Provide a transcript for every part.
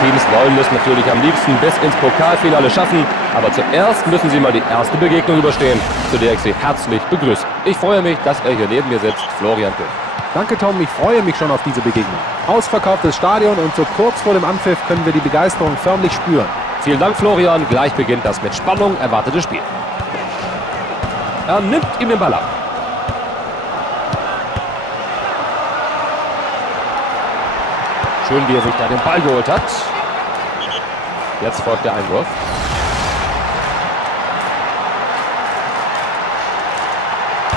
Teams wollen es natürlich am liebsten bis ins Pokalfinale schaffen, aber zuerst müssen sie mal die erste Begegnung überstehen, zu der ich sie herzlich begrüße. Ich freue mich, dass er hier neben mir sitzt, Florian König. Danke Tom, ich freue mich schon auf diese Begegnung. Ausverkauftes Stadion und so kurz vor dem Anpfiff können wir die Begeisterung förmlich spüren. Vielen Dank, Florian. Gleich beginnt das mit Spannung erwartete Spiel. Er nimmt ihm den Ball ab. Schön, wie er sich da den Ball geholt hat. Jetzt folgt der Einwurf.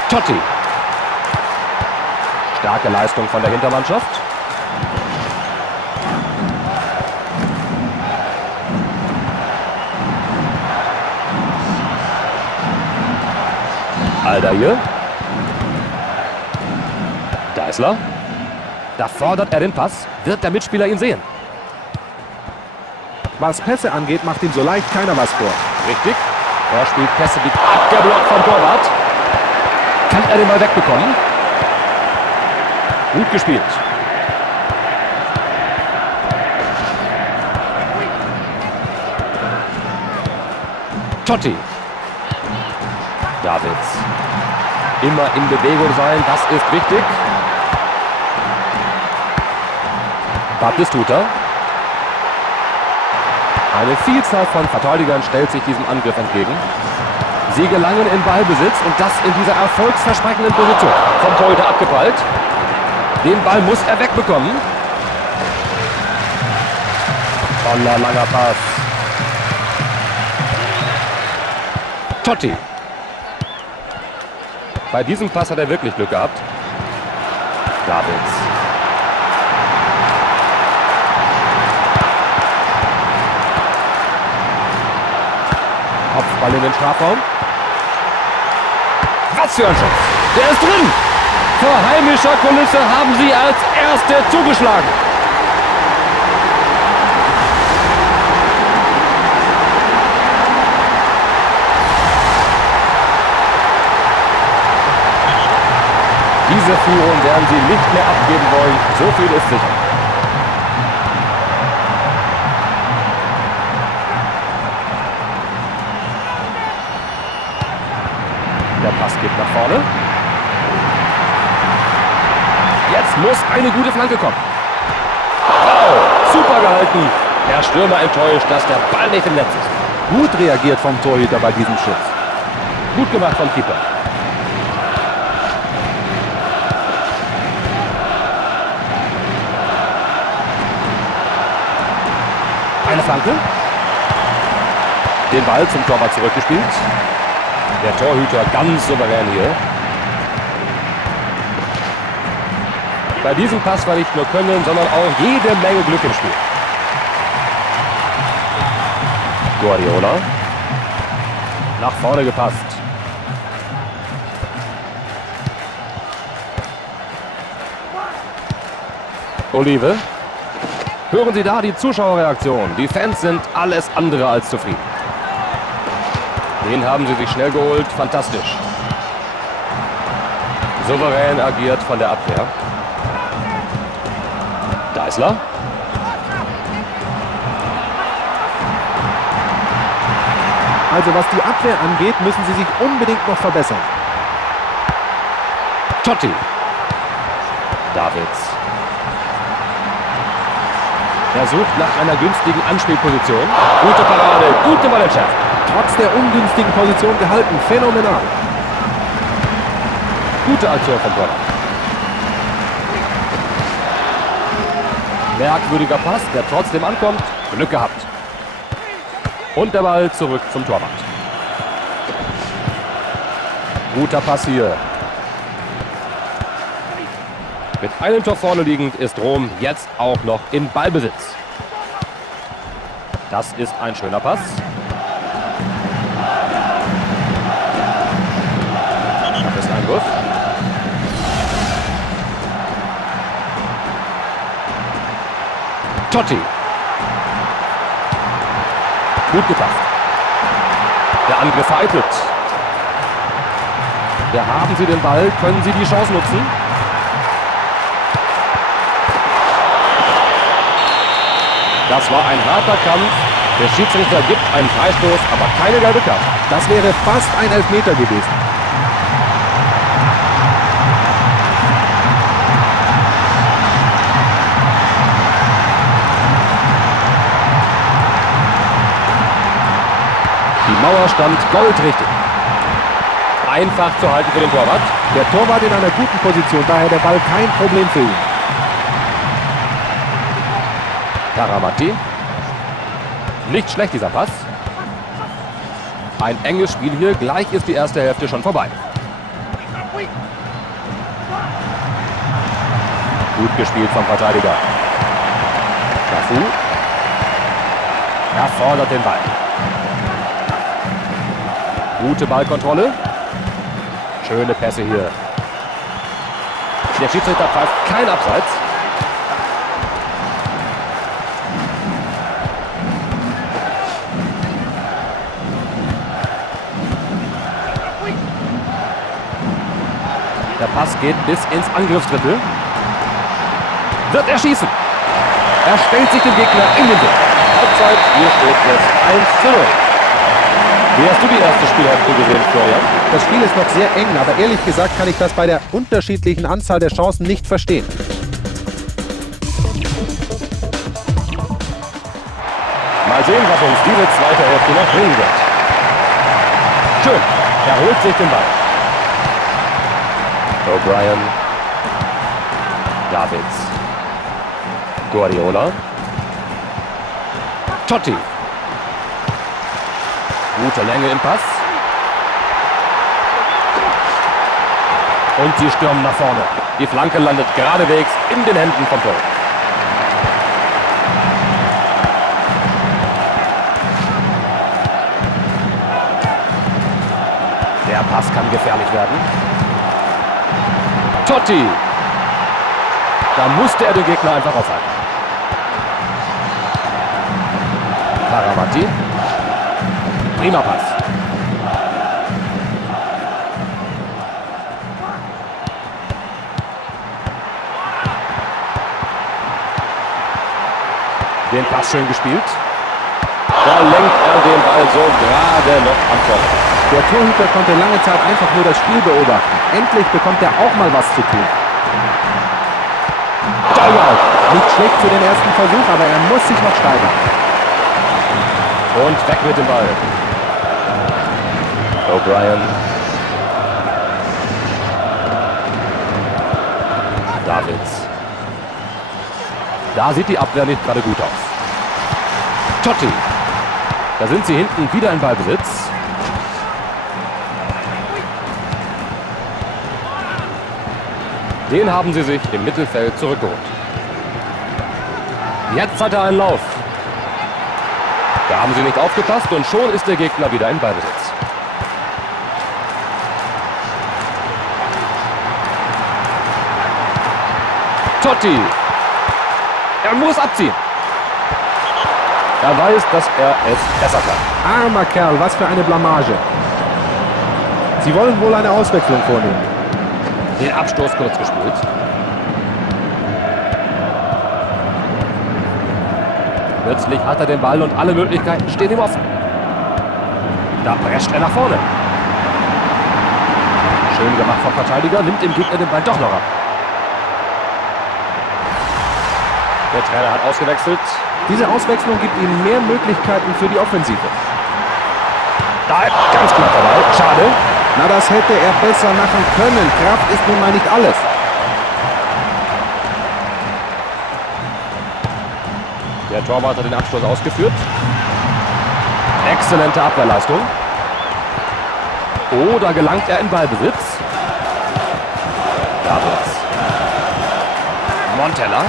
Totti. Starke Leistung von der Hintermannschaft. Aldair. Deißler. Da fordert er den Pass. Wird der Mitspieler ihn sehen? Was Pässe angeht, macht ihm so leicht keiner was vor. Richtig. Er spielt Pässe, die abgeblockt vom Torwart. Kann er den Ball wegbekommen? Gut gespielt. Totti. Davids. Immer in Bewegung sein, das ist wichtig. Batistuta. Eine Vielzahl von Verteidigern stellt sich diesem Angriff entgegen. Sie gelangen in Ballbesitz und das in dieser erfolgsversprechenden Position. Vom Torhüter abgeprallt. Den Ball muss er wegbekommen. Toller langer Pass. Totti. Bei diesem Pass hat er wirklich Glück gehabt. Davids. Kopfball in den Strafraum. Was für ein Schuss. Der ist drin. Vor heimischer Kulisse haben sie als Erste zugeschlagen. Diese Führung werden sie nicht mehr abgeben wollen. So viel ist sicher. Der Pass geht nach vorne. Jetzt muss eine gute Flanke kommen. Wow, super gehalten. Der Stürmer enttäuscht, dass der Ball nicht im Netz ist. Gut reagiert vom Torhüter bei diesem Schuss. Gut gemacht vom Keeper. Eine Flanke. Den Ball zum Torwart zurückgespielt. Der Torhüter ganz souverän hier. Bei diesem Pass war nicht nur Können, sondern auch jede Menge Glück im Spiel. Guardiola. Nach vorne gepasst. Olive. Hören Sie da die Zuschauerreaktion. Die Fans sind alles andere als zufrieden. Den haben sie sich schnell geholt. Fantastisch. Souverän agiert von der Abwehr. Deißler. Also was die Abwehr angeht, müssen sie sich unbedingt noch verbessern. Totti. Davids. Er sucht nach einer günstigen Anspielposition. Gute Parade, gute Ballentscheidung. Trotz der ungünstigen Position gehalten. Phänomenal. Gute Aktion vom Torwart. Merkwürdiger Pass, der trotzdem ankommt. Glück gehabt. Und der Ball zurück zum Torwart. Guter Pass hier. Mit einem Tor vorne liegend ist Rom jetzt auch noch in Ballbesitz. Das ist ein schöner Pass. Das ist ein Wurf. Totti. Gut gepasst. Der Angriff vereitelt. Da haben sie den Ball, können sie die Chance nutzen. Das war ein harter Kampf. Der Schiedsrichter gibt einen Freistoß, aber keine gelbe Karte. Das wäre fast ein Elfmeter gewesen. Die Mauer stand goldrichtig. Einfach zu halten für den Torwart. Der Torwart in einer guten Position, daher der Ball kein Problem für ihn. Karamati. Nicht schlecht dieser Pass. Ein enges Spiel hier. Gleich ist die erste Hälfte schon vorbei. Gut gespielt vom Verteidiger. Cafu. Er fordert den Ball. Gute Ballkontrolle. Schöne Pässe hier. Der Schiedsrichter pfeift kein Abseits. Der Pass geht bis ins Angriffsdrittel. Wird er schießen? Er stellt sich dem Gegner in den Weg. Halbzeit, hier steht jetzt 1:0. Wie hast du die erste Spielhälfte gesehen, Florian? Das Spiel ist noch sehr eng, aber ehrlich gesagt kann ich das bei der unterschiedlichen Anzahl der Chancen nicht verstehen. Mal sehen, was uns diese zweite Hälfte noch bringen wird. Schön, er holt sich den Ball. O'Brien. Davids. Guardiola. Totti. Gute Länge im Pass. Und sie stürmen nach vorne. Die Flanke landet geradewegs in den Händen vom Tor. Der Pass kann gefährlich werden. Totti. Da musste er den Gegner einfach aufhalten. Karamati. Prima Pass. Den Pass schön gespielt. Da lenkt er den Ball so gerade noch am Tor. Der Torhüter konnte lange Zeit einfach nur das Spiel beobachten. Endlich bekommt er auch mal was zu tun. Nicht schlecht für den ersten Versuch, aber er muss sich noch steigern. Und weg mit dem Ball. O'Brien. Davids. Da sieht die Abwehr nicht gerade gut aus. Totti. Da sind sie hinten wieder in Ballbesitz. Den haben sie sich im Mittelfeld zurückgeholt. Jetzt hat er einen Lauf. Da haben sie nicht aufgepasst und schon ist der Gegner wieder in Ballbesitz. Totti. Er muss abziehen. Er weiß, dass er es besser kann. Armer Kerl, was für eine Blamage. Sie wollen wohl eine Auswechslung vornehmen. Den Abstoß kurz gespielt. Plötzlich hat er den Ball und alle Möglichkeiten stehen ihm offen. Da prescht er nach vorne. Schön gemacht vom Verteidiger, nimmt dem Gegner den Ball doch noch ab. Der Trainer hat ausgewechselt. Diese Auswechslung gibt ihnen mehr Möglichkeiten für die Offensive. Da ganz knapp dabei. Schade. Na, das hätte er besser machen können. Kraft ist nun mal nicht alles. Der Torwart hat den Abstoß ausgeführt. Exzellente Abwehrleistung. Oh, da gelangt er in Ballbesitz. Davids. Montella.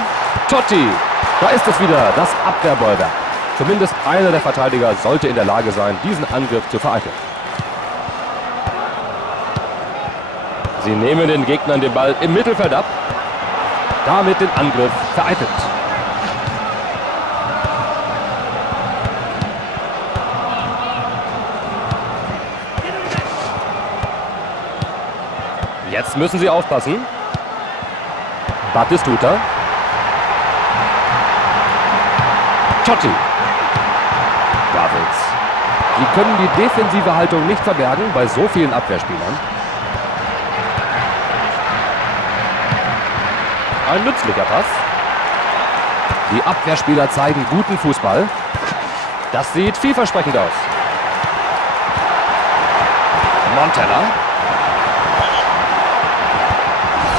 Totti. Da ist es wieder, das Abwehrbollwerk. Zumindest einer der Verteidiger sollte in der Lage sein, diesen Angriff zu vereiteln. Sie nehmen den Gegnern den Ball im Mittelfeld ab. Damit den Angriff vereitelt. Jetzt müssen sie aufpassen. Batistuta. Totti. Davids. Sie können die defensive Haltung nicht verbergen bei so vielen Abwehrspielern. Ein nützlicher Pass. Die Abwehrspieler zeigen guten Fußball. Das sieht vielversprechend aus. Montella.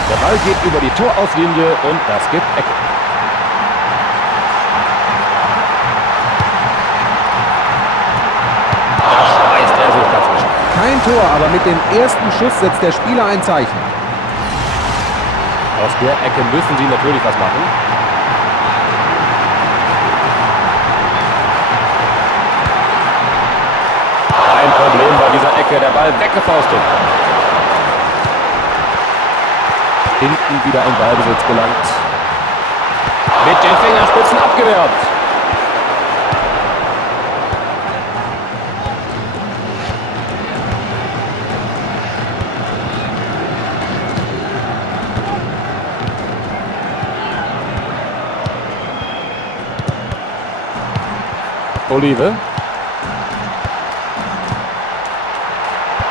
Der Ball geht über die Torauslinie und das gibt Ecke. Da schmeißt er sich dazwischen. Kein Tor, aber mit dem ersten Schuss setzt der Spieler ein Zeichen. Aus der Ecke müssen sie natürlich was machen. Ein Problem bei dieser Ecke, der Ball weggefaustet. Hinten wieder in Ballbesitz gelangt. Mit den Fingerspitzen abgewehrt. Olive.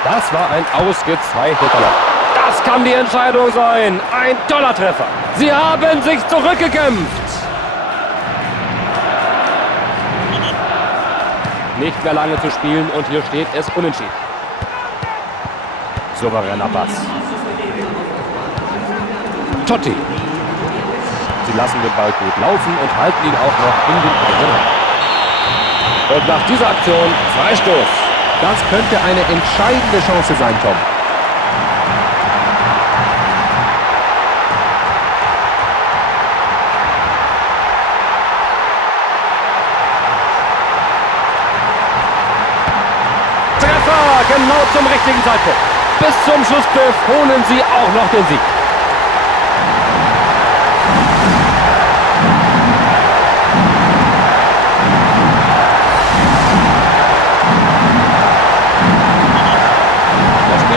Das war ein ausgezeichneter Lauf. Das kann die Entscheidung sein. Ein toller Treffer. Sie haben sich zurückgekämpft. Nicht mehr lange zu spielen und hier steht es unentschieden. Souveräner Pass. Totti. Sie lassen den Ball gut laufen und halten ihn auch noch in den eigenen Händen. Und nach dieser Aktion Freistoß. Das könnte eine entscheidende Chance sein, Tom. Treffer, genau zum richtigen Zeitpunkt. Bis zum Schlusspfiff holen sie auch noch den Sieg.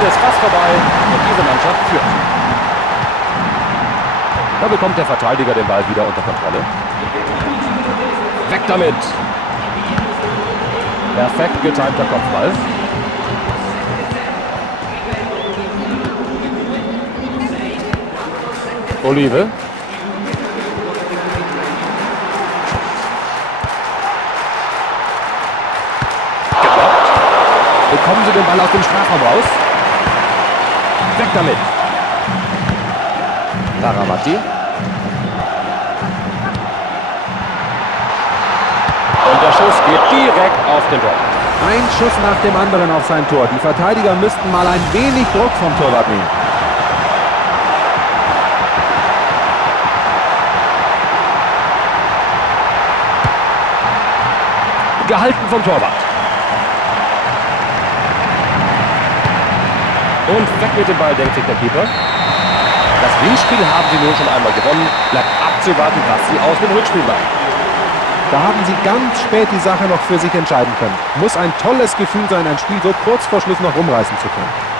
Ist fast vorbei und diese Mannschaft führt. Da bekommt der Verteidiger den Ball wieder unter Kontrolle. Weg damit! Perfekt getimter Kopfball. Olive. Geblockt. Bekommen sie den Ball aus dem Strafraum raus. Weg damit. Taravati. Und der Schuss geht direkt auf den Tor. Ein Schuss nach dem anderen auf sein Tor. Die Verteidiger müssten mal ein wenig Druck vom Torwart nehmen. Gehalten vom Torwart. Und weg mit dem Ball, denkt sich der Keeper. Das Hinspiel haben sie nun schon einmal gewonnen. Bleibt abzuwarten, was sie aus dem Rückspiel machen. Da haben sie ganz spät die Sache noch für sich entscheiden können. Muss ein tolles Gefühl sein, ein Spiel so kurz vor Schluss noch rumreißen zu können.